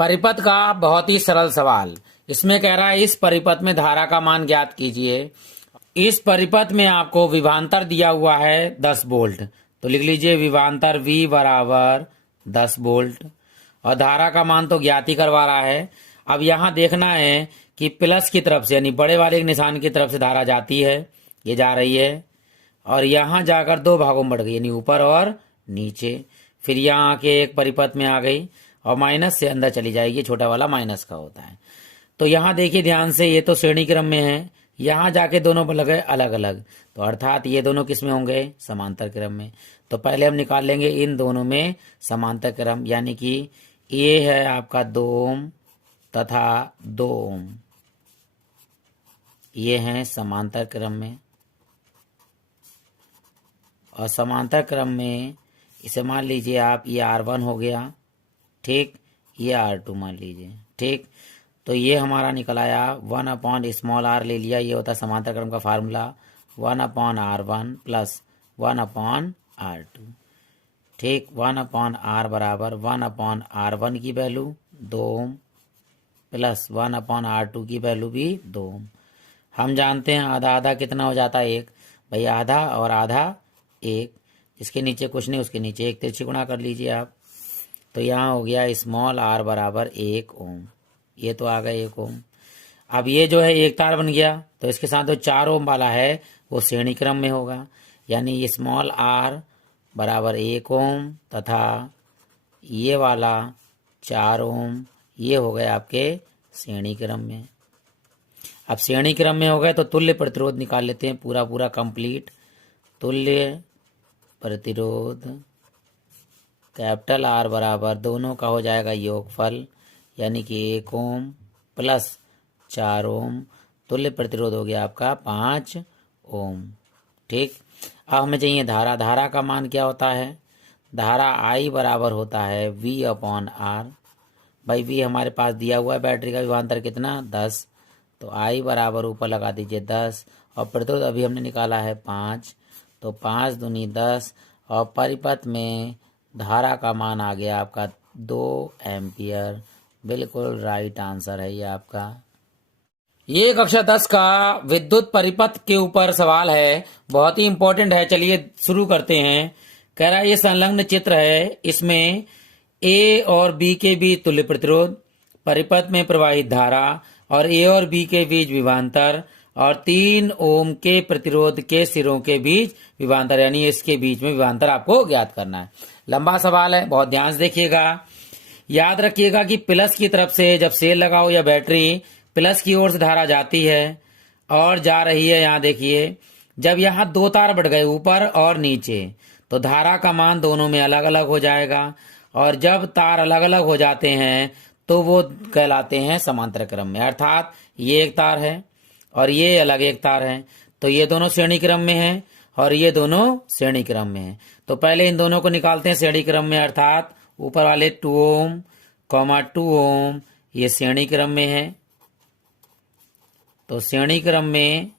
परिपथ का बहुत ही सरल सवाल। इसमें कह रहा है इस परिपथ में धारा का मान ज्ञात कीजिए। इस परिपथ में आपको विभवांतर दिया हुआ है 10 वोल्ट, तो लिख लीजिए विभवांतर V बराबर 10 वोल्ट और धारा का मान तो ज्ञात ही करवा रहा है। अब यहाँ देखना है कि प्लस की तरफ से यानी बड़े वाले निशान की तरफ से धारा जाती है, ये जा रही है और यहाँ जाकर दो भागों में बढ़ गई यानी ऊपर और नीचे, फिर यहाँ आके एक परिपथ में आ गई और माइनस से अंदर चली जाएगी, छोटा वाला माइनस का होता है। तो यहाँ देखिए ध्यान से, ये तो श्रेणी क्रम में है, यहाँ जाके दोनों लग गए अलग अलग, तो अर्थात ये दोनों किस में होंगे, समांतर क्रम में। तो पहले हम निकाल लेंगे इन दोनों में समांतर क्रम, यानी कि ये है आपका 2 ओम तथा 2 ओम, ये हैं समांतर क्रम में। और समांतर क्रम में इसे मान लीजिए आप, ये R1 हो गया, ठीक, ये R2 मान लीजिए, ठीक। तो ये हमारा निकल आया 1/r ले लिया, ये होता है समांतर क्रम का फार्मूला 1/r1 प्लस 1/r2, ठीक। 1/r बराबर 1/r1 की वैल्यू 2 ओम प्लस 1/r2 की वैल्यू भी 2 ओम। हम जानते हैं आधा आधा कितना हो जाता है, 1, भाई आधा और आधा 1, इसके नीचे कुछ नहीं, उसके नीचे 1 तिरछी गुणा कर लीजिए आप। तो यहाँ हो गया स्मॉल r बराबर 1 ओम, ये तो आ गया 1 ओम। अब ये जो है एक तार बन गया, तो इसके साथ जो 4 ओम वाला है वो श्रेणी क्रम में होगा, यानी ये स्मॉल r बराबर 1 ओम तथा ये वाला 4 ओम, ये हो गए आपके श्रेणी क्रम में। अब श्रेणी क्रम में हो गए तो तुल्य प्रतिरोध निकाल लेते हैं, पूरा पूरा कंप्लीट। तुल्य प्रतिरोध कैपिटल R बराबर दोनों का हो जाएगा योगफल, यानी कि 1 ओम प्लस 4 ओम, तुल्य प्रतिरोध हो गया आपका 5 ओम, ठीक। अब हमें चाहिए धारा। धारा का मान क्या होता है, धारा I बराबर होता है V/R। भाई V हमारे पास दिया हुआ है, बैटरी का विभवांतर कितना 10, तो I बराबर ऊपर लगा दीजिए 10 और प्रतिरोध अभी हमने निकाला है 5, तो 5 दूनी 10 और परिपथ में धारा का मान आ गया आपका 2 एम्पियर। बिल्कुल राइट आंसर है ये आपका। ये कक्षा 10 का विद्युत परिपथ के ऊपर सवाल है, बहुत ही इंपॉर्टेंट है। चलिए शुरू करते हैं। कह रहा है ये संलग्न चित्र है, इसमें A और B के बीच तुल्य प्रतिरोध, परिपथ में प्रवाहित धारा और A और B के बीच विभवांतर और 3 ओम के प्रतिरोध के सिरों के बीच विभवांतर, यानी इसके बीच में विभवांतर आपको ज्ञात करना है। लंबा सवाल है, बहुत ध्यान से देखिएगा। याद रखिएगा कि प्लस की तरफ से जब सेल लगाओ या बैटरी, प्लस की ओर से धारा जाती है और जा रही है। यहाँ देखिए, जब यहाँ 2 तार बढ़ गए ऊपर और नीचे, तो धारा का मान दोनों में अलग अलग हो जाएगा और जब तार अलग अलग हो जाते हैं तो वो कहलाते हैं समांतर क्रम में। अर्थात ये एक तार है और ये अलग एक तार है, तो ये दोनों श्रेणी क्रम में है और ये दोनों श्रेणी क्रम में है। तो पहले इन दोनों को निकालते हैं श्रेणी क्रम में, अर्थात ऊपर वाले 2 ओम 2 ओम ये श्रेणी क्रम में है। तो श्रेणी क्रम में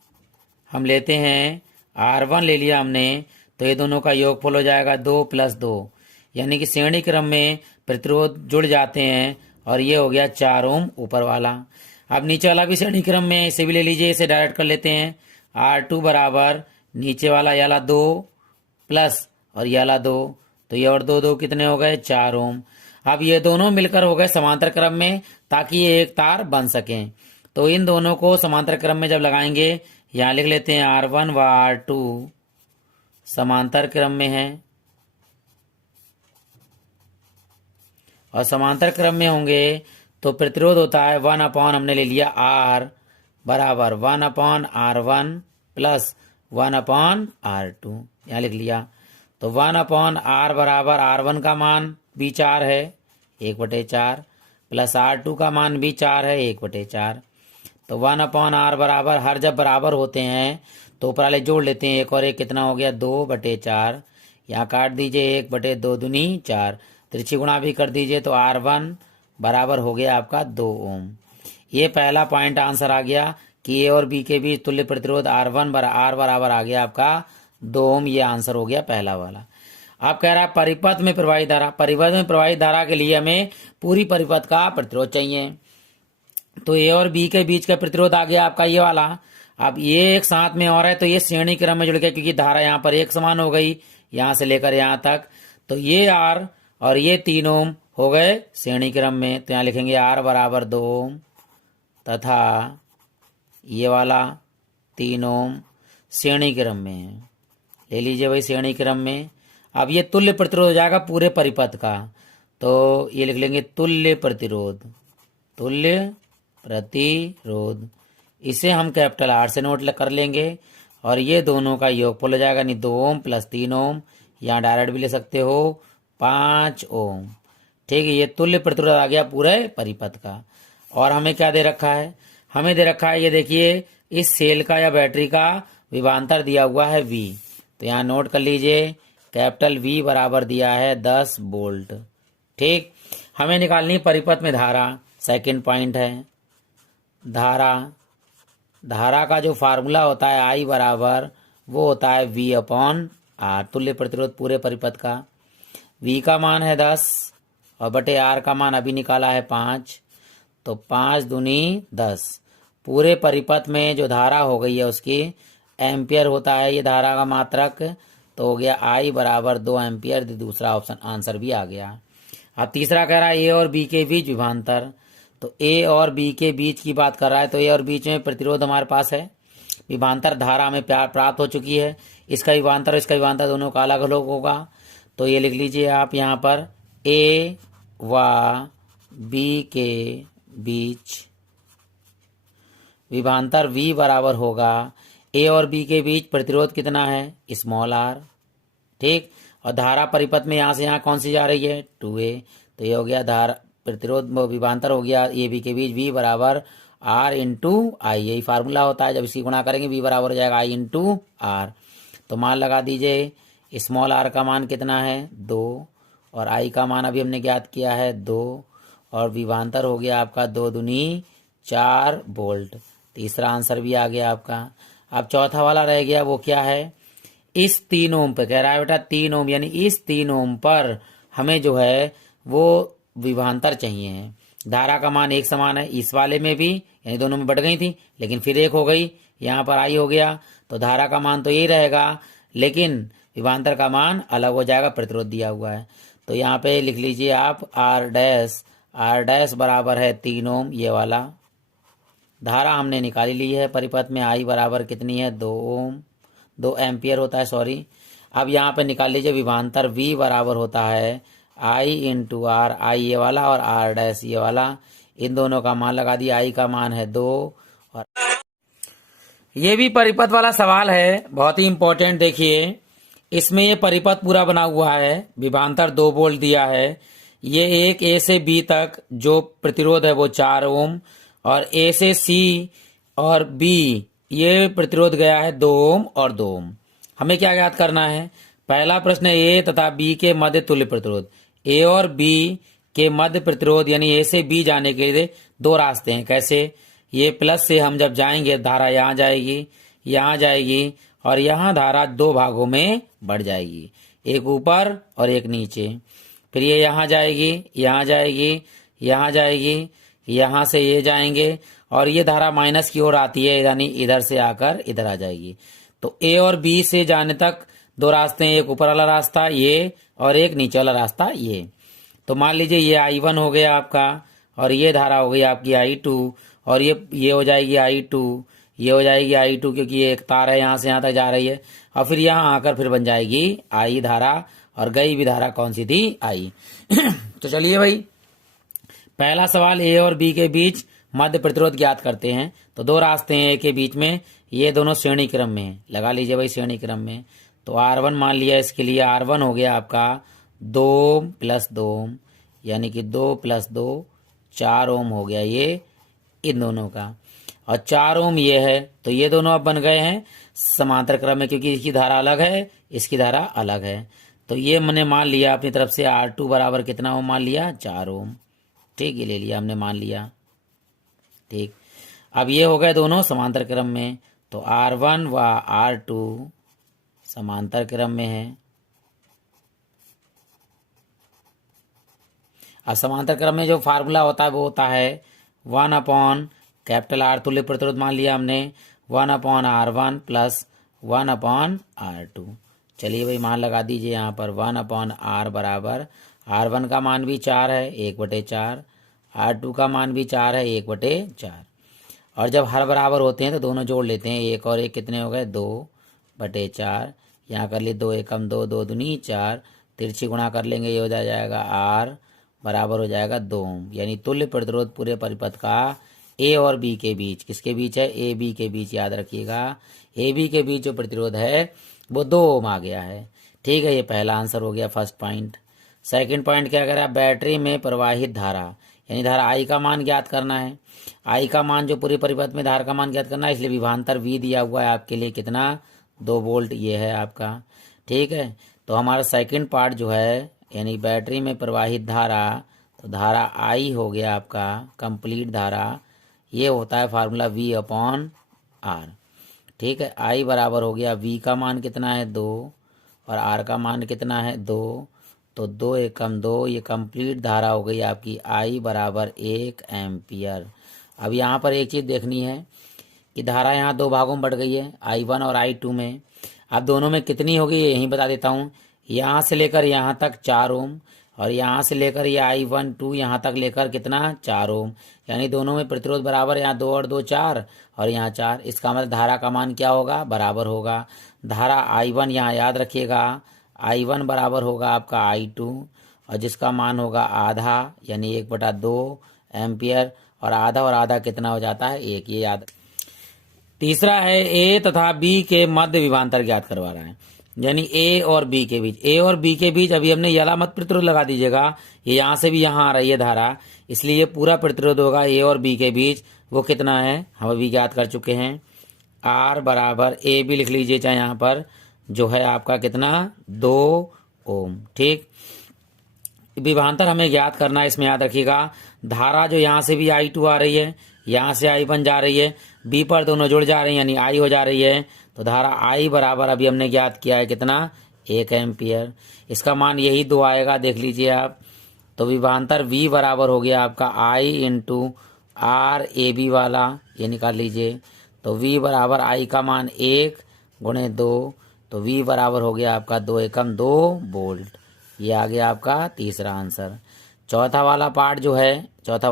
हम लेते हैं R1 ले लिया हमने, तो ये दोनों का योगफल हो जाएगा 2 + 2, यानी कि श्रेणी क्रम में प्रतिरोध जुड़ जाते हैं और ये हो गया 4 ओम ऊपर वाला। अब नीचे वाला भी श्रेणी क्रम में, इसे भी ले लीजिए, इसे डायरेक्ट कर लेते हैं। R2 बराबर नीचे वाला याला 2 प्लस और याला 2, तो ये और 2 2 कितने हो गए 4 ओम। अब ये दोनों मिलकर हो गए समांतर क्रम में, ताकि ये एक तार बन सके। तो इन दोनों को समांतर क्रम में जब लगाएंगे, यहाँ लिख लेते हैं R1 व R2 समांतर क्रम में है और समांतर क्रम में होंगे तो प्रतिरोध होता है 1/ हमने ले लिया R बराबर 1/R1 प्लस 1/R2, यहाँ लिख लिया। तो 1/R बराबर R1 का मान भी 4 है 1/4 प्लस R2 का मान भी 4 है 1/4। तो 1/R बराबर, हर जब बराबर होते हैं तो ऊपर वाले जोड़ लेते हैं, 1 और 1 कितना हो गया 2/4, यहाँ काट दीजिए 1/2 दूनी 4, त्रिची गुणा भी कर दीजिए, तो R1 बराबर हो गया आपका 2 ओम। ये पहला पॉइंट आंसर आ गया कि A और B के बीच तुल्य प्रतिरोध R बराबर आ गया आपका 2 ओम, ये आंसर हो गया पहला वाला। आप कह रहा है परिपथ में प्रवाहित धारा, परिपथ में प्रवाहित धारा के लिए हमें पूरी परिपथ का प्रतिरोध चाहिए। तो ए और बी के बीच का प्रतिरोध आ गया आपका ये वाला। अब ये एक साथ में और है तो ये श्रेणी क्रम में जुड़ गया, क्योंकि धारा यहाँ पर एक समान हो गई यहां से लेकर यहां तक। तो ये आर और ये 3 ओम हो गए श्रेणी क्रम में, तो यहां लिखेंगे आर बराबर 2 ओम तथा ये वाला 3 ओम श्रेणी क्रम में है। ले लीजिए भाई श्रेणी क्रम में। अब ये तुल्य प्रतिरोध हो जाएगा पूरे परिपथ का, तो ये लिख लेंगे तुल्य प्रतिरोध, तुल्य प्रतिरोध। इसे हम कैपिटल आर से नोट कर लेंगे और ये दोनों का योगफल हो जाएगा, यानी 2 ओम प्लस 3 ओम, यहाँ डायरेक्ट भी ले सकते हो 5 ओम। ठीक है, ये तुल्य प्रतिरोध आ गया पूरे परिपथ का। और हमें क्या दे रखा है, हमें दे रखा है ये देखिए इस सेल का या बैटरी का विभवांतर दिया हुआ है V। तो यहाँ नोट कर लीजिए कैपिटल V बराबर दिया है 10 वोल्ट। ठीक, हमें निकालनी परिपथ में धारा, सेकंड पॉइंट है। धारा का जो फार्मूला होता है I बराबर वो होता है V/R, तुल्य प्रतिरोध पूरे परिपथ का। V का मान है 10 और बटे R का मान अभी निकाला है 5, तो 5 दूनी 10। पूरे परिपथ में जो धारा हो गई है उसकी एम्पियर होता है ये धारा का मात्रक, तो हो गया I बराबर 2 एम्पियर। दूसरा ऑप्शन आंसर भी आ गया। अब तीसरा कह रहा है A और B के बीच विभवांतर, तो A और B के बीच की बात कर रहा है, तो A और बीच में प्रतिरोध हमारे पास है, विभवांतर धारा हमें प्राप्त हो चुकी है। इसका विभवांतर और इसका विभवांतर दोनों का अलग अलग होगा, तो ये लिख लीजिए आप यहाँ पर A व B के बीच विभवांतर V बराबर होगा A और B के बीच प्रतिरोध कितना है, स्मॉल r। ठीक, और धारा परिपथ में यहाँ से यहाँ कौन सी जा रही है, 2A। तो ये हो गया धारा प्रतिरोध विभवांतर हो गया A B के बीच V बराबर R इंटू I, यही फार्मूला होता है। जब इसकी गुणा करेंगे V बराबर हो जाएगा I इंटू R। तो मान लगा दीजिए, स्मॉल r का मान कितना है 2 और I का मान अभी हमने ज्ञात किया है 2, और विभवांतर हो गया आपका 2 दूनी 4 वोल्ट। तीसरा आंसर भी आ गया आपका। अब चौथा वाला रह गया, वो क्या है, इस 3 ओम पे कह रहा है बेटा 3 ओम, यानी इस 3 ओम पर हमें जो है वो विभवांतर चाहिए है। धारा का मान एक समान है इस वाले में भी, यानी दोनों में बढ़ गई थी लेकिन फिर एक हो गई, यहाँ पर I हो गया, तो धारा का मान तो यही रहेगा लेकिन विभवांतर का मान अलग हो जाएगा, प्रतिरोध दिया हुआ है। तो यहाँ पे लिख लीजिए आप R डैश बराबर है 3 ओम, ये वाला धारा हमने निकाली ली है परिपथ में। I बराबर कितनी है 2 ओम, 2 एम्पियर होता है सॉरी। अब यहाँ पे निकाल लीजिए विभवांतर V बराबर होता है I इंटू R, I ये वाला और R डैश ये वाला, इन दोनों का मान लगा दिया। I का मान है 2 और ये भी परिपथ वाला सवाल है, बहुत ही इंपॉर्टेंट। देखिए इसमें ये परिपथ पूरा बना हुआ है, विभवांतर 2 वोल्ट दिया है। ये एक A से B तक जो प्रतिरोध है वो 4 ओम, और A से C और B ये प्रतिरोध गया है 2 ओम और 2 ओम। हमें क्या ज्ञात करना है, पहला प्रश्न A तथा B के मध्य तुल्य प्रतिरोध। A और B के मध्य प्रतिरोध यानी A से B जाने के लिए 2 रास्ते हैं। कैसे, ये प्लस से हम जब जाएंगे धारा यहाँ जाएगी, यहाँ जाएगी और यहाँ धारा 2 भागों में बढ़ जाएगी, एक ऊपर और एक नीचे। फिर ये यहाँ जाएगी, यहाँ जाएगी, यहाँ जाएगी, यहाँ से ये जाएंगे और ये धारा माइनस की ओर आती है, यानी इधर से आकर इधर आ जाएगी। तो A और B से जाने तक 2 रास्ते हैं, एक ऊपर वाला रास्ता ये और एक नीचे वाला रास्ता ये। तो मान लीजिए ये I1 हो गया आपका और ये धारा हो गई आपकी I2, और ये हो जाएगी I2, ये हो जाएगी I2 क्योंकि ये एक तार है यहाँ से यहाँ तक जा रही है, और फिर यहाँ आकर फिर बन जाएगी I धारा, और गई भी धारा कौन सी थी, I। तो चलिए भाई पहला सवाल A और B के बीच मध्य प्रतिरोध ज्ञात करते हैं। तो 2 रास्ते हैं A के बीच में, ये दोनों श्रेणी क्रम में है, लगा लीजिए भाई श्रेणी क्रम में। तो R1 मान लिया, इसके लिए R1 हो गया आपका 2 प्लस 2 ओम, यानी कि 2 प्लस 2 4 ओम हो गया ये इन दोनों का, और 4 ओम ये है। तो ये दोनों अब बन गए हैं समांतर क्रम में, क्योंकि इसकी धारा अलग है इसकी धारा अलग है। तो ये मैंने मान लिया अपनी तरफ से R2 बराबर कितना ओम मान लिया, 4 ओम। ठीक, ये ले लिया हमने मान लिया। ठीक, अब ये हो गए दोनों समांतर क्रम में, तो R1 व R2 समांतर क्रम में है। अब समांतर क्रम में जो फार्मूला होता है वो होता है 1/R तुल्य प्रतिरोध मान लिया हमने 1/R1 प्लस 1/R2। चलिए भाई मान लगा दीजिए यहाँ पर 1/R बराबर R1 का मान भी 4 है 1/4, R2 का मान भी 4 है 1/4। और जब हर बराबर होते हैं तो दोनों जोड़ लेते हैं, 1 और 1 कितने हो गए 2/4। यहाँ कर लिए 2 एकम 2, 2 दूनी 4, तिरछी गुणा कर लेंगे, ये हो जाएगा R बराबर हो जाएगा 2 ओम। यानी तुल्य प्रतिरोध पूरे परिपथ का ए और बी के बीच, किसके बीच है ए बी के बीच, याद रखिएगा ए बी के बीच जो प्रतिरोध है वो 2 ओम आ गया है। ठीक है, ये पहला आंसर हो गया फर्स्ट पॉइंट। सेकंड पॉइंट क्या कह रहा है, बैटरी में प्रवाहित धारा, यानी धारा आई का मान ज्ञात करना है। आई का मान जो पूरे परिपथ में धारा का मान ज्ञात करना है, इसलिए विभवांतर वी दिया हुआ है आपके लिए कितना 2 वोल्ट, ये है आपका। ठीक है, तो हमारा सेकंड पार्ट जो है यानी बैटरी में प्रवाहित धारा, तो धारा आई हो गया आपका कंप्लीट धारा, ये होता है फार्मूला V/R। ठीक है, आई बराबर हो गया V का मान कितना है 2 और R का मान कितना है 2, तो 2 एकम 2, ये कंप्लीट धारा हो गई आपकी आई बराबर 1 एम्पियर। अब यहाँ पर एक चीज़ देखनी है कि धारा यहाँ 2 भागों में बढ़ गई है, I1 और I2 में। अब दोनों में कितनी होगी यहीं बता देता हूँ। यहाँ से लेकर यहाँ तक 4 ओम और यहाँ से लेकर ये I1 2 यहाँ तक लेकर कितना 4 ओम, यानी दोनों में प्रतिरोध बराबर, यहाँ 2 और 2 4 और यहाँ 4। इसका मतलब धारा का मान क्या होगा, बराबर होगा। धारा I1 यहाँ याद रखिएगा, I1 बराबर होगा आपका I2 और जिसका मान होगा आधा यानी 1/2 एम्पियर, और आधा कितना हो जाता है 1, ये याद। तीसरा है ए तथा बी के मध्य विभवांतर ज्ञात करवा रहा है, यानी ए और बी के बीच। ए और बी के बीच अभी हमने यला मत प्रतिरोध लगा दीजिएगा, ये यहाँ से भी यहाँ आ रही है धारा, इसलिए ये पूरा प्रतिरोध होगा ए और बी के बीच, वो कितना है हम अभी ज्ञात कर चुके हैं। आर बराबर ए बी लिख लीजिए चाहे यहाँ पर, जो है आपका कितना 2 ओम। ठीक, विभवांतर हमें ज्ञात करना है, इसमें याद रखिएगा धारा जो यहाँ से भी I2 आ रही है, यहाँ से I1 जा रही है, बी पर दोनों जुड़ जा रही है यानी आई हो जा रही है, तो धारा आई बराबर अभी हमने ज्ञात किया है कितना 1 एम्पियर। इसका मान यही 2 आएगा, देख लीजिए आप। तो विभवांतर V बराबर हो गया आपका I into R A B वाला, ये निकाल लीजिए। तो V बराबर I का मान 1 गुणे 2, तो V बराबर हो गया आपका 2 एकम 2 वोल्ट। ये आ गया आपका तीसरा आंसर। चौथा वाला पार्ट जो है, चौथा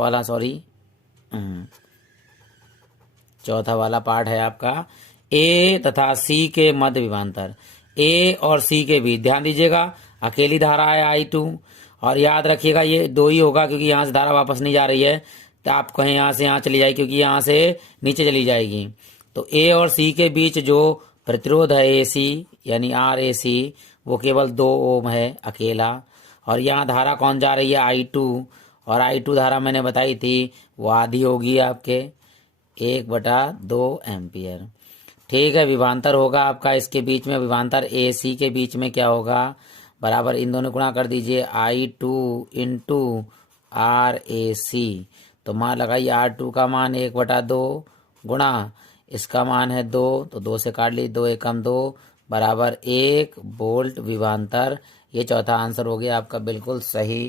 वाला पार्ट है आपका ए तथा सी के मध्य विभवांतर। ए और सी के बीच ध्यान दीजिएगा, अकेली धारा है I2 और याद रखिएगा ये 2 ही होगा क्योंकि यहाँ से धारा वापस नहीं जा रही है, तो आप कहें यहाँ से यहाँ चली जाएगी क्योंकि यहाँ से नीचे चली जाएगी। तो ए और सी के बीच जो प्रतिरोध है AC यानी RAC वो केवल 2 ओम है अकेला, और यहाँ धारा कौन जा रही है I2, और I2 धारा मैंने बताई थी वो आधी होगी आपके 1/2 एम्पियर। ठीक है, विभवांतर होगा आपका इसके बीच में, विभवांतर AC के बीच में क्या होगा, बराबर इन दोनों गुणा कर दीजिए I2 इंटू RAC। तो मान लगाइए R2 का मान 1/2 गुणा इसका मान है 2, तो 2 से काट ली, 2 एकम 2 बराबर 1 वोल्ट विभवांतर। ये चौथा आंसर हो गया आपका बिल्कुल सही।